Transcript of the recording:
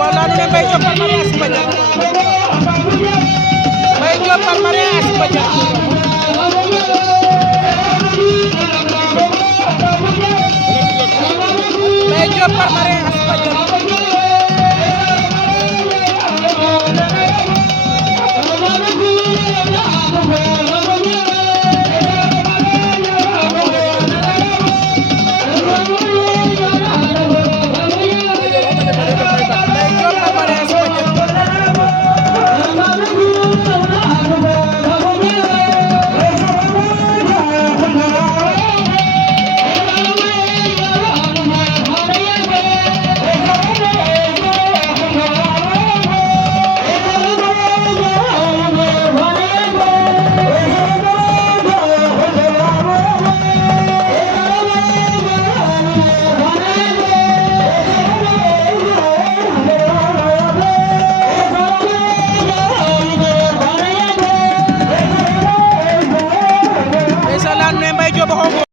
wala nu ne Mbaye Diop Palmarin Astou Badiane Mbaye Diop Palmarin Astou Badiane Mbaye Diop Palmarin Astou Badiane